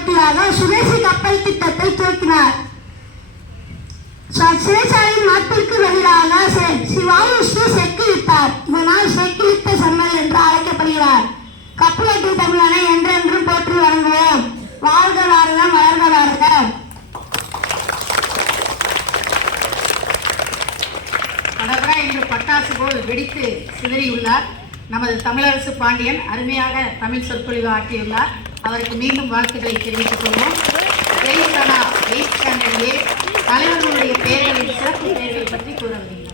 நிறுவனங்களுக்கு போட்டியாக சுதேசி கப்பல் திட்டத்தை துவக்கினார். சிறைச்சாலையின் மாற்றிற்கு பதிலாக செ- சிவாயுஷ்ணு செக்கிலித்தார் இதனால் செக்கிலித்த சம்மல் என்று அழைக்கப்படுகிறார். கப்பலட்டி தமிழனை என்றென்றும் போற்றி வழங்குவோம் வாழ்க வாழ்க வளர்க வாழ்க. கடகடா இன்று பட்டாசு போல் வெடித்து சிதறியுள்ளார். நமது தமிழரசு பாண்டியன் அருமையாக தமிழ் சொற்பொழிவு ஆற்றியுள்ளார். அவருக்கு மீண்டும் வாழ்த்துக்களை தெரிவித்துக் கொள்வோம். எயிட் எயிட் ஸ்டாண்டர்ட் ஏ தலைவர்களுடைய பெயர்களின் சிறப்பு பெயர்கள் பற்றி கூற வருகிறேன்